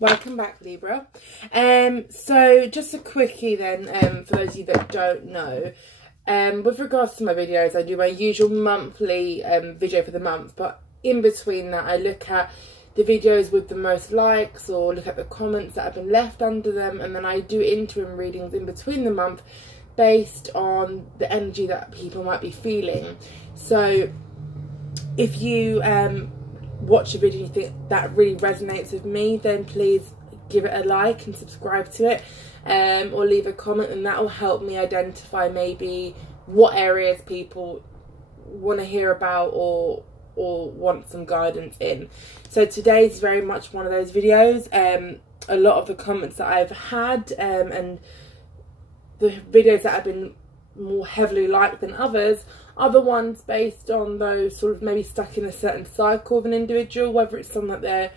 Welcome back, Libra. So just a quickie then, for those of you that don't know, with regards to my videos, I do my usual monthly video for the month, but in between that I look at the videos with the most likes or look at the comments that have been left under them, and then I do interim readings in between the month based on the energy that people might be feeling. So if you watch a video and you think that really resonates with me, then please give it a like and subscribe to it, or leave a comment, and that will help me identify maybe what areas people want to hear about or want some guidance in. So today's very much one of those videos. A lot of the comments that I've had and the videos that have been more heavily liked than others are the ones based on those sort of maybe stuck in a certain cycle of an individual, whether it's someone that they're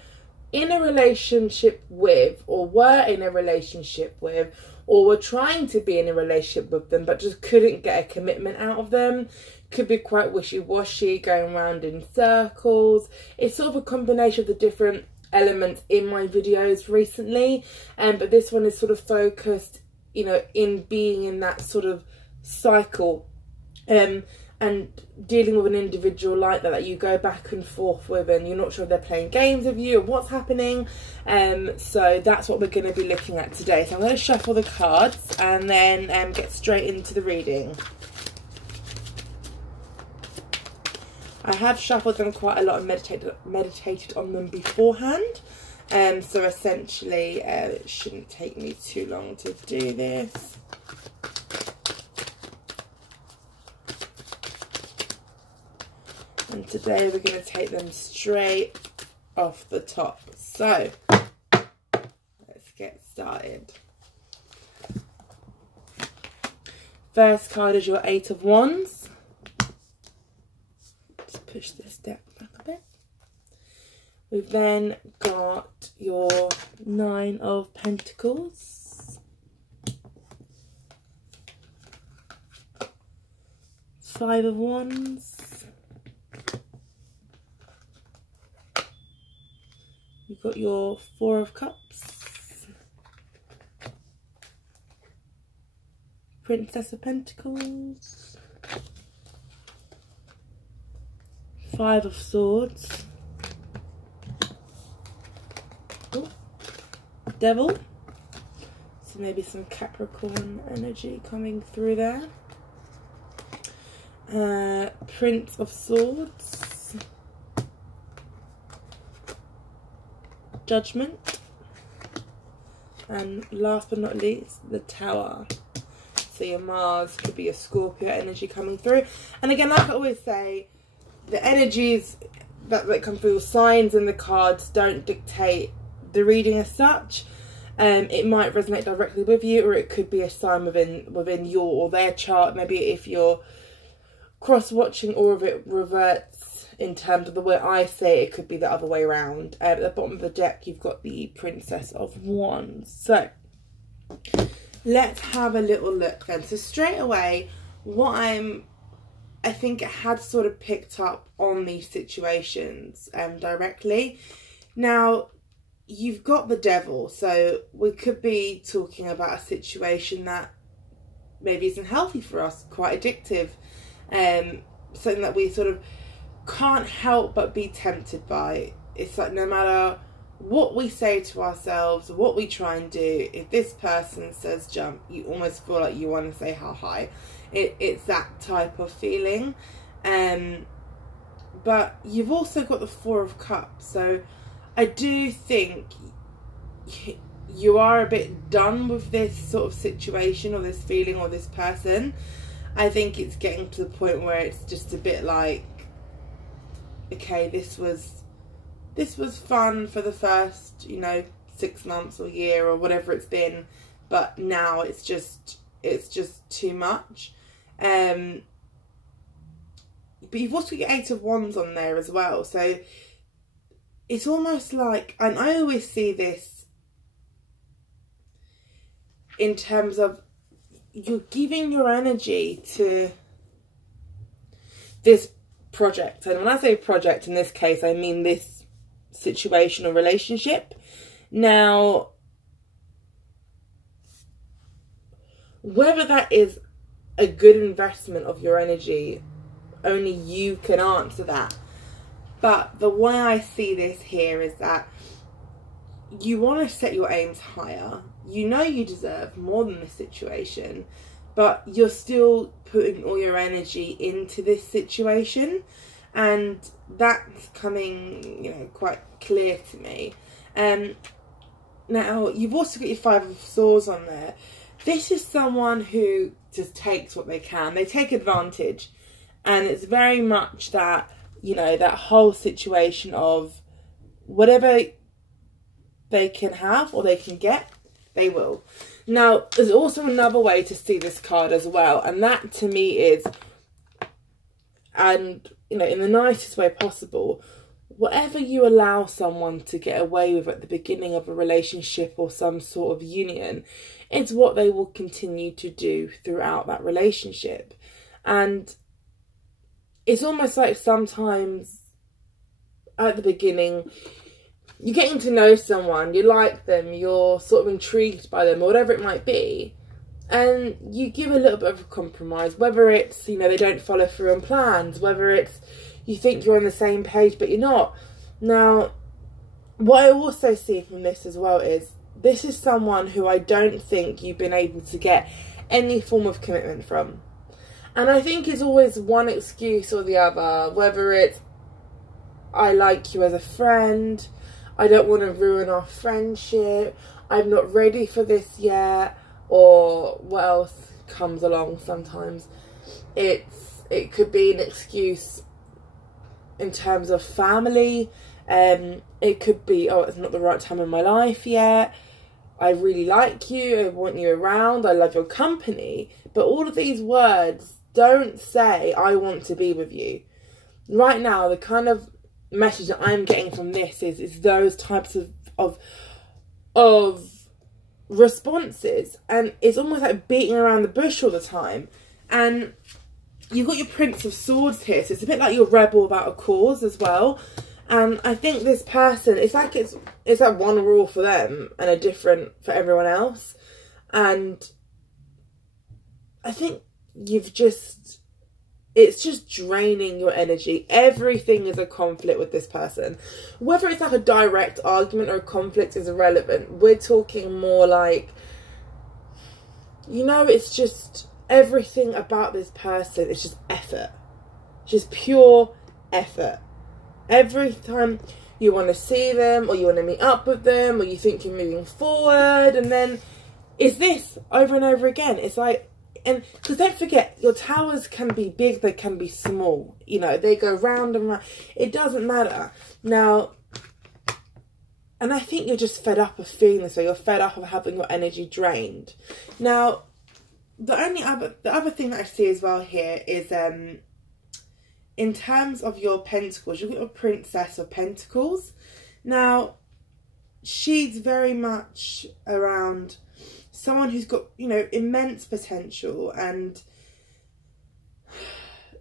in a relationship with, or were in a relationship with, or were trying to be in a relationship with them but just couldn't get a commitment out of them. Could be quite wishy-washy, going around in circles. It's sort of a combination of the different elements in my videos recently, but this one is sort of focused, you know, in being in that sort of cycle, and dealing with an individual like that you go back and forth with, and you're not sure if they're playing games with you or what's happening. So that's what we're going to be looking at today. So I'm going to shuffle the cards and then get straight into the reading. I have shuffled them quite a lot and meditated on them beforehand, so essentially it shouldn't take me too long to do this. And today we're going to take them straight off the top. So let's get started. First card is your Eight of Wands. Just push this deck back a bit. We've then got your Nine of Pentacles. Five of Wands. You've got your Four of Cups, Princess of Pentacles, Five of Swords, ooh, Devil, so maybe some Capricorn energy coming through there, Prince of Swords, Judgment, and last but not least, the Tower. So your Mars could be a Scorpio energy coming through. And again, like I always say, the energies that come through, signs in the cards, don't dictate the reading as such. It might resonate directly with you, or it could be a sign within your or their chart. Maybe if you're cross-watching, or if it reverts in terms of the way I say it, could be the other way around. At the bottom of the deck, you've got the Princess of Wands. So let's have a little look then. So straight away, what I think I had sort of picked up on these situations directly. Now, you've got the Devil, so we could be talking about a situation that maybe isn't healthy for us, quite addictive, something that we sort of can't help but be tempted by. It's like no matter what we say to ourselves, what we try and do, if this person says jump, you almost feel like you want to say how high. It's that type of feeling. But you've also got the Four of Cups, so I do think you are a bit done with this sort of situation or this feeling or this person. I think it's getting to the point where it's just a bit like, okay, this was fun for the first, you know, 6 months or year or whatever it's been, but now it's just too much. But you've also got Eight of Wands on there as well, so it's almost like, and I always see this in terms of you're giving your energy to this project. And when I say project, in this case, I mean this situation or relationship. Now, whether that is a good investment of your energy, only you can answer that. But the way I see this here is that you want to set your aims higher. You know you deserve more than this situation, but you're still putting all your energy into this situation, and that's coming, you know, quite clear to me. Now, you've also got your Five of Swords on there. This is someone who just takes what they can. They take advantage. And it's very much that, you know, that whole situation of whatever they can have or they can get, they will. Now, there's also another way to see this card as well. And that to me is, and, you know, in the nicest way possible, whatever you allow someone to get away with at the beginning of a relationship or some sort of union, it's what they will continue to do throughout that relationship. And it's almost like sometimes at the beginning, you're getting to know someone, you like them, you're sort of intrigued by them, or whatever it might be, and you give a little bit of a compromise, whether it's, you know, they don't follow through on plans, whether it's you think you're on the same page but you're not. Now, what I also see from this as well is, this is someone who I don't think you've been able to get any form of commitment from. And I think it's always one excuse or the other, whether it's, I like you as a friend, I don't want to ruin our friendship, I'm not ready for this yet, or what else comes along sometimes. It could be an excuse in terms of family. It could be, oh, it's not the right time in my life yet, I really like you, I want you around, I love your company. But all of these words don't say, I want to be with you. Right now, the kind of message that I'm getting from this is those types of responses. And it's almost like beating around the bush all the time. And you've got your Prince of Swords here, so it's a bit like your rebel without a cause as well. And I think this person, it's like one rule for them and a different for everyone else. And I think it's just draining your energy. Everything is a conflict with this person. Whether it's like a direct argument or a conflict is irrelevant. We're talking more like, you know, it's just everything about this person is just effort. Just pure effort. Every time you want to see them, or you want to meet up with them, or you think you're moving forward, and then it's this over and over again. It's like, and because don't forget, your towers can be big, they can be small, you know, they go round and round, it doesn't matter. Now, and I think you're just fed up of feeling this way, you're fed up of having your energy drained. Now, the other thing that I see as well here is, in terms of your pentacles, you've got your Princess of Pentacles. Now, she's very much around someone who's got, you know, immense potential, and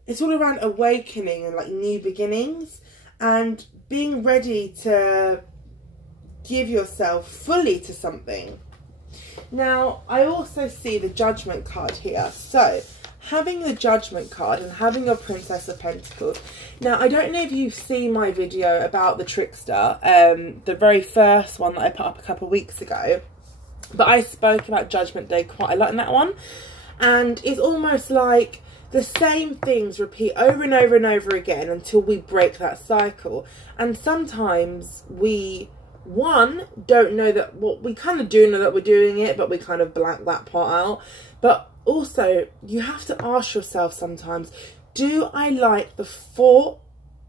it's all around awakening and like new beginnings and being ready to give yourself fully to something. Now, I also see the Judgment card here. So, having the Judgment card and having your Princess of Pentacles. Now, I don't know if you've seen my video about the Trickster, the very first one that I put up a couple of weeks ago. But I spoke about Judgment Day quite a lot in that one. And it's almost like the same things repeat over and over and over again until we break that cycle. And sometimes we, one, don't know that, well, we kind of do know that we're doing it, but we kind of blank that part out. But also, you have to ask yourself sometimes, do I like the thought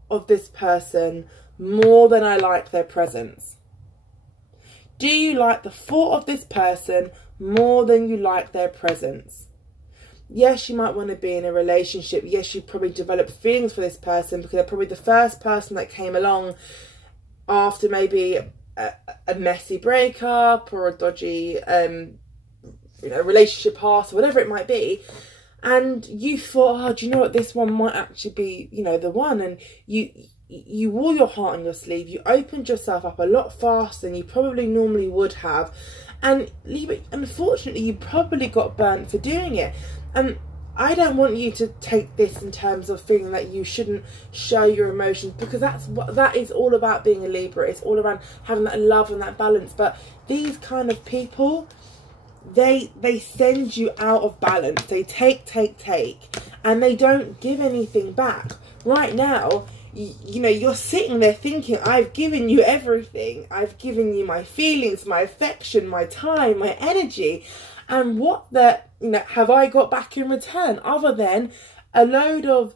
of this person more than I like their presence? Do you like the thought of this person more than you like their presence? Yes, you might want to be in a relationship. Yes, you probably develop feelings for this person because they're probably the first person that came along after maybe a messy breakup or a dodgy you know, relationship past or whatever it might be, and you thought, oh, do you know what, this one might actually be, you know, the one, and you wore your heart on your sleeve. You opened yourself up a lot faster than you probably normally would have. And Libra, unfortunately, you probably got burnt for doing it. And I don't want you to take this in terms of feeling that you shouldn't show your emotions, because that is all about being a Libra. It's all around having that love and that balance. But these kind of people, they send you out of balance. They take, and they don't give anything back. Right now, you know, you're sitting there thinking, I've given you everything. I've given you my feelings, my affection, my time, my energy. And what have I got back in return other than a load of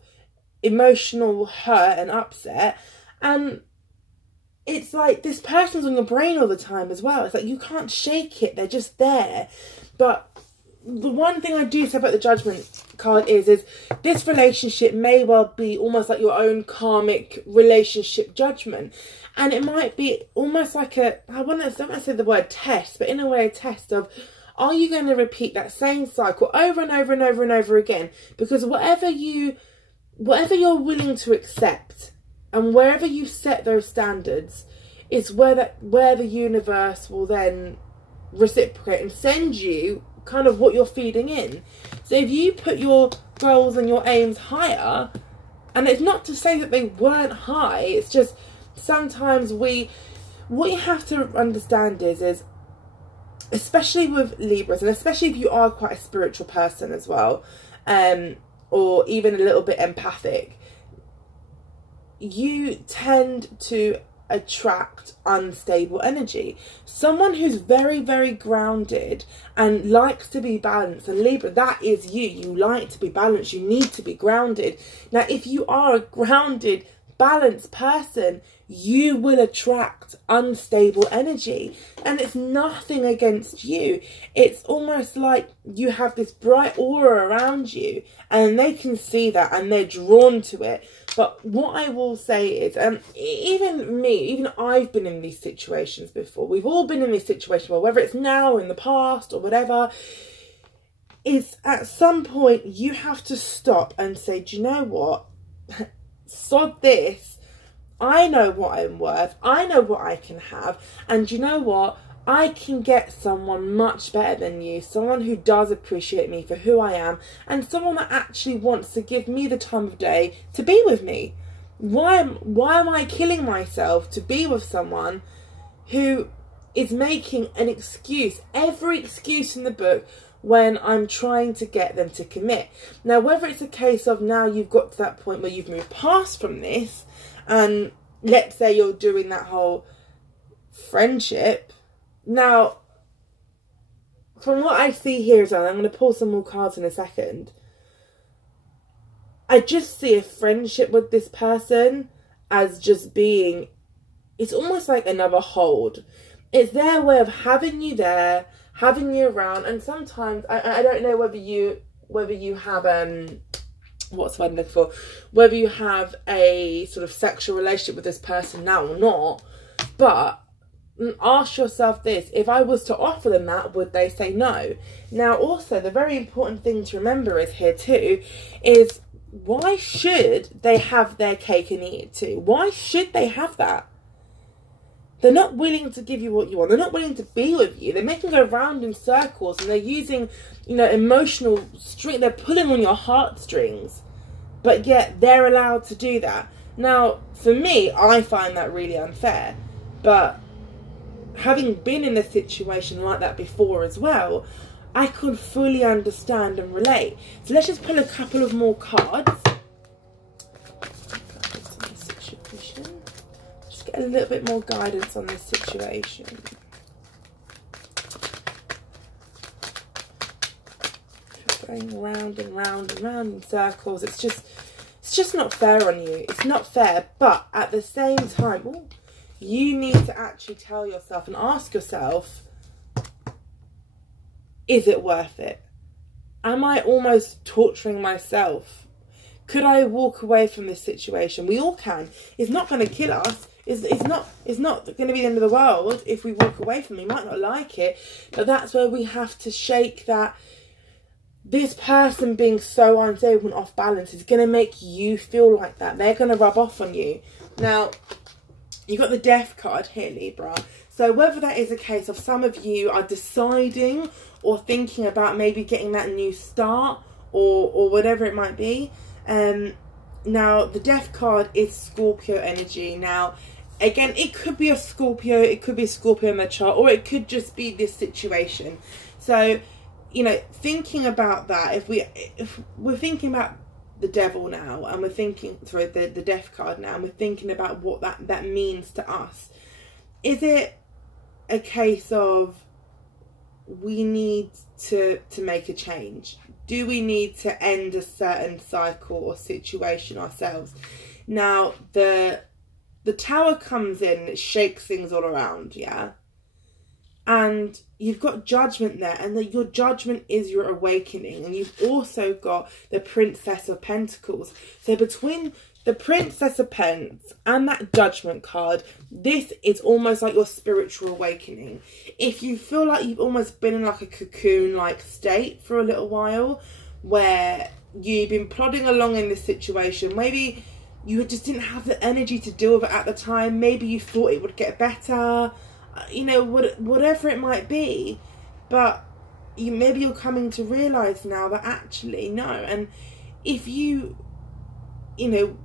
emotional hurt and upset? And it's like this person's on your brain all the time as well. It's like you can't shake it. They're just there. But the one thing I do say about the Judgment card is this relationship may well be almost like your own karmic relationship judgment. And it might be almost like I don't want to say the word test, but in a way a test of, are you going to repeat that same cycle over and over and over and over again? Because whatever you're willing to accept, and wherever you set those standards, is where the universe will then reciprocate and send you kind of what you're feeding in. So if you put your goals and your aims higher, and it's not to say that they weren't high, it's just sometimes what you have to understand is especially with Libras, and especially if you are quite a spiritual person as well, or even a little bit empathic, you tend to attract unstable energy. Someone who's very, very grounded and likes to be balanced, and Libra, that is you. You like to be balanced. You need to be grounded. Now, if you are a grounded, balanced person, you will attract unstable energy. And it's nothing against you. It's almost like you have this bright aura around you, and they can see that and they're drawn to it. But what I will say is, even I've been in these situations before. We've all been in these situations, whether it's now or in the past or whatever. Is at some point you have to stop and say, do you know what? Sod this. I know what I'm worth. I know what I can have. And you know what? I can get someone much better than you. Someone who does appreciate me for who I am. And someone that actually wants to give me the time of day to be with me. Why am I killing myself to be with someone who is making an excuse, every excuse in the book, when I'm trying to get them to commit? Now, whether it's a case of now you've got to that point where you've moved past from this, and let's say you're doing that whole friendship. Now, from what I see here, I'm going to pull some more cards in a second. I just see a friendship with this person as just being, it's almost like another hold. It's their way of having you there, having you around. And sometimes, I don't know whether you have, what's the word I'm looking for? Whether you have a sort of sexual relationship with this person now or not. But ask yourself this: if I was to offer them that, would they say no? Now, also, the very important thing to remember is here too, is why should they have their cake and eat it too? Why should they have that? They're not willing to give you what you want. They're not willing to be with you. They're making go round in circles, and they're using, emotional string. They're pulling on your heartstrings, but yet they're allowed to do that. Now, for me, I find that really unfair. But having been in a situation like that before as well, I could fully understand and relate. So let's just pull a couple of more cards. Get a little bit more guidance on this situation. Going round and round and round in circles. It's just not fair on you. It's not fair. But at the same time, you need to actually tell yourself and ask yourself, is it worth it? Am I almost torturing myself? Could I walk away from this situation? We all can. It's not going to kill us. It's not going to be the end of the world if we walk away from it. We might not like it, but that's where we have to shake that. This person being so unstable and off balance is going to make you feel like that. They're going to rub off on you. Now, you've got the Death card here, Libra. So whether that is a case of some of you are deciding or thinking about maybe getting that new start or whatever it might be. Now, the Death card is Scorpio energy. Now, again, it could be a Scorpio, it could be a Scorpio in the chart, or it could just be this situation. So, you know, thinking about that, if we're thinking about the Devil now, and we're thinking, sorry, the Death card now, and we're thinking about what that means to us, is it a case of we need to make a change? Do we need to end a certain cycle or situation ourselves? Now, the Tower comes in, it shakes things all around, yeah? And you've got Judgment there, and your Judgment is your awakening. And you've also got the Princess of Pentacles. So between the Princess of Pentacles and that Judgment card, this is almost like your spiritual awakening. If you feel like you've almost been in like a cocoon-like state for a little while, where you've been plodding along in this situation, maybe you just didn't have the energy to deal with it at the time, maybe you thought it would get better, you know, whatever it might be, but maybe you're coming to realise now that actually no. And if you know,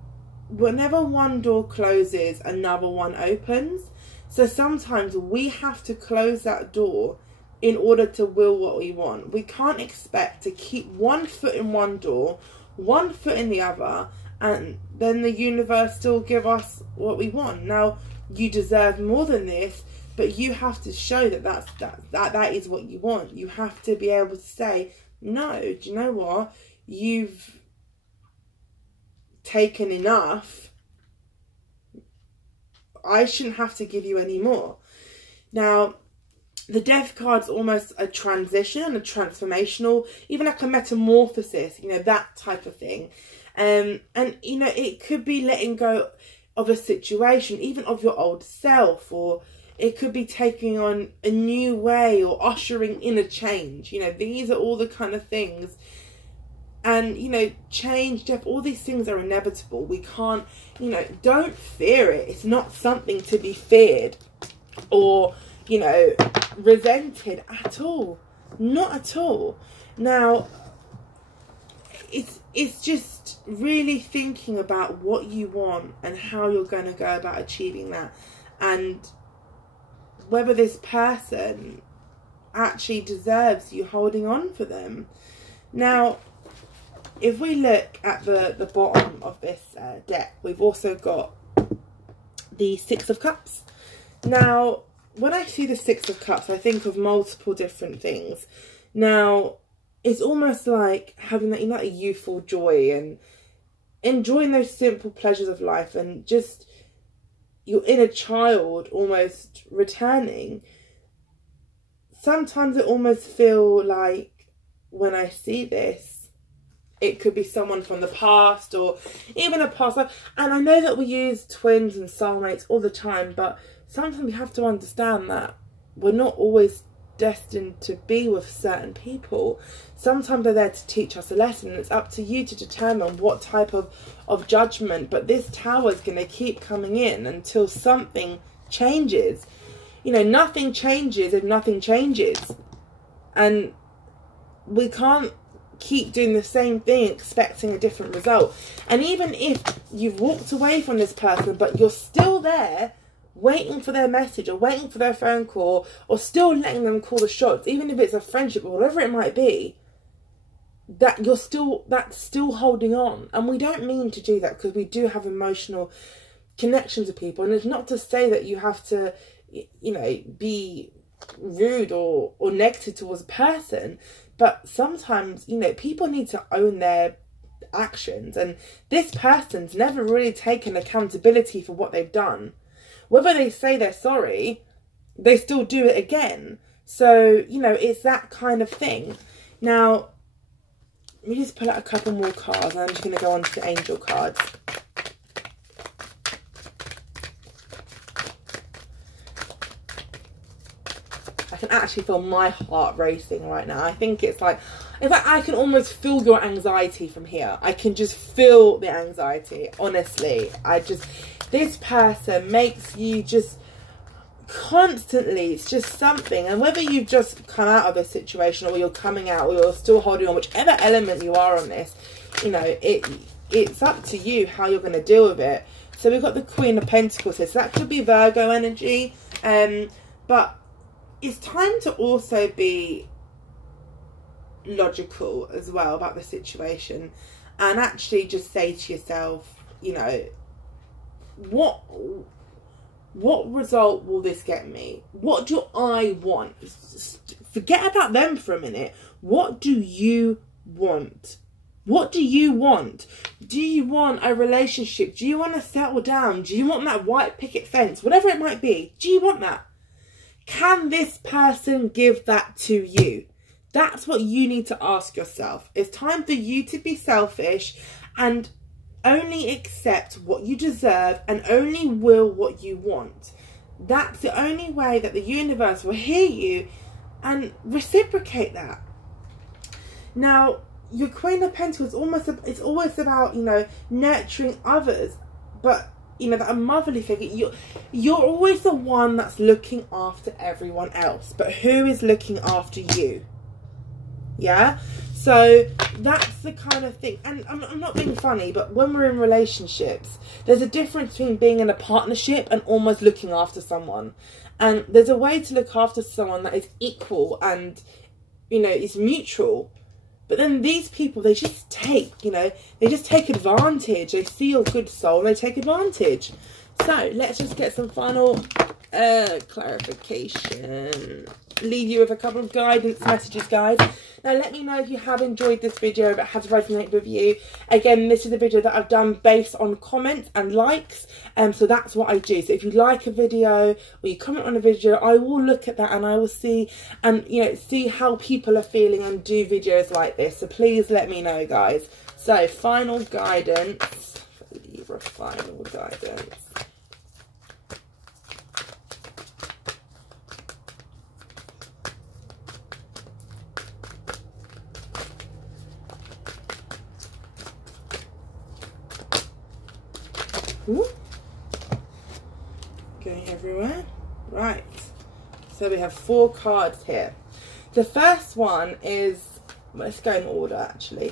whenever one door closes, another one opens. So sometimes we have to close that door in order to will what we want. We can't expect to keep one foot in one door, one foot in the other, and then the universe still give us what we want. Now, you deserve more than this, but you have to show that is what you want. You have to be able to say, no, do you know what? You've taken enough. I shouldn't have to give you any more. Now, the Death card's almost a transition, a transformational, even like a metamorphosis, you know, that type of thing. And, you know, it could be letting go of a situation, even of your old self, or it could be taking on a new way or ushering in a change. You know, these are all the kind of things. And, you know, change, death, all these things are inevitable. We can't, you know, don't fear it. It's not something to be feared or, you know, resented at all. Not at all. Now, it's just really thinking about what you want and how you're going to go about achieving that. And whether this person actually deserves you holding on for them. Now, if we look at the bottom of this deck, we've also got the Six of Cups. Now, when I see the Six of Cups, I think of multiple different things. Now, it's almost like having that, you know, a youthful joy and enjoying those simple pleasures of life, and just your inner child almost returning. Sometimes it almost feel like when I see this, it could be someone from the past or even a past life. And I know that we use twins and soulmates all the time, but sometimes we have to understand that we're not always destined to be with certain people. Sometimes they're there to teach us a lesson, and it's up to you to determine what type of judgment. But this Tower is going to keep coming in until something changes. You know, nothing changes if nothing changes. And we can't keep doing the same thing expecting a different result. And even if you've walked away from this person, but you're still there waiting for their message or waiting for their phone call, or still letting them call the shots, even if it's a friendship or whatever it might be, that's still holding on. And we don't mean to do that, because we do have emotional connections with people. And it's not to say that you have to, you know, be rude or negative towards a person, but sometimes, you know, people need to own their actions, and this person's never really taken accountability for what they've done. Whether they say they're sorry, they still do it again. So, you know, it's that kind of thing. Now, let me just pull out a couple more cards, and I'm just going to go on to the angel cards. I can actually feel my heart racing right now. I think it's like, in fact, I can almost feel your anxiety from here. I can just feel the anxiety, honestly. this person makes you just constantly, it's just something. And whether you've just come out of a situation, or you're coming out, or you're still holding on, whichever element you are on this, you know, it's up to you how you're going to deal with it. So we've got the Queen of Pentacles here, so that could be Virgo energy, but it's time to also be logical as well about the situation, and actually just say to yourself, you know, what result will this get me? What do I want? Forget about them for a minute. What do you want? What do you want? Do you want a relationship? Do you want to settle down? Do you want that white picket fence? Whatever it might be. Do you want that? Can this person give that to you? That's what you need to ask yourself. It's time for you to be selfish and only accept what you deserve and only will what you want. That's the only way that the universe will hear you and reciprocate that. Now, your Queen of Pentacles, it's always about, you know, nurturing others, but, you know, that motherly figure, you're always the one that's looking after everyone else, but who is looking after you? Yeah, so that's the kind of thing. And I'm not being funny, but when we're in relationships, there's a difference between being in a partnership and almost looking after someone. And there's a way to look after someone that is equal and, you know, is mutual. But then these people, they just take, you know, they just take advantage. They see your good soul and they take advantage. So let's just get some final clarification. Leave you with a couple of guidance messages, guys. Now, let me know if you have enjoyed this video, if it has resonated with you. Again, this is a video that I've done based on comments and likes, so that's what I do. So if you like a video or you comment on a video, I will look at that and I will see, and you know, see how people are feeling and do videos like this. So please let me know, guys. So final guidance, Libra, final guidance. Ooh. Going everywhere. Right. So we have 4 cards here. The first one is, let's go in order actually.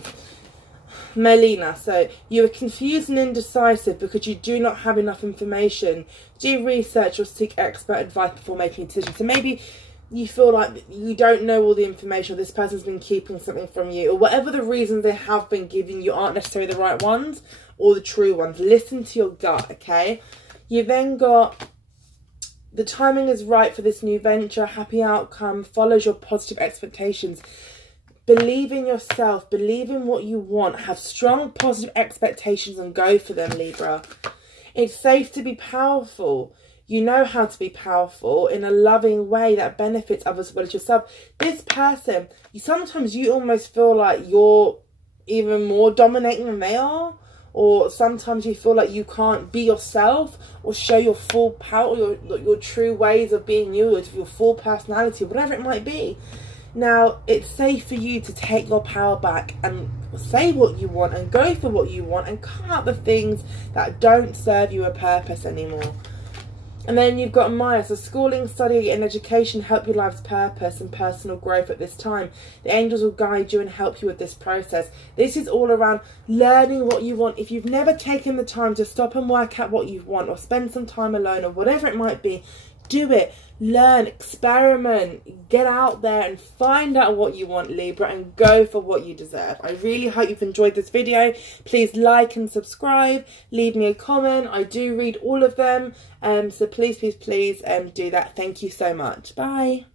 Melina. So you are confused and indecisive because you do not have enough information. Do research or seek expert advice before making a decision. So maybe you feel like you don't know all the information, or this person's been keeping something from you, or whatever the reasons they have been giving you aren't necessarily the right ones or the true ones. Listen to your gut, okay? You then got the timing is right for this new venture, happy outcome, follows your positive expectations. Believe in yourself, believe in what you want, have strong positive expectations and go for them, Libra. It's safe to be powerful. You know how to be powerful in a loving way that benefits others as well as yourself. This person, sometimes you almost feel like you're even more dominating than they are. Or sometimes you feel like you can't be yourself or show your full power, your true ways of being you, or your full personality, whatever it might be. Now, it's safe for you to take your power back and say what you want and go for what you want and cut out the things that don't serve you a purpose anymore. And then you've got Maya. So schooling, study and education help your life's purpose and personal growth at this time. The angels will guide you and help you with this process. This is all around learning what you want. If you've never taken the time to stop and work out what you want, or spend some time alone, or whatever it might be, do it. Learn, experiment, get out there and find out what you want, Libra, and go for what you deserve. I really hope you've enjoyed this video. Please like and subscribe. Leave me a comment. I do read all of them. So please do that. Thank you so much. Bye.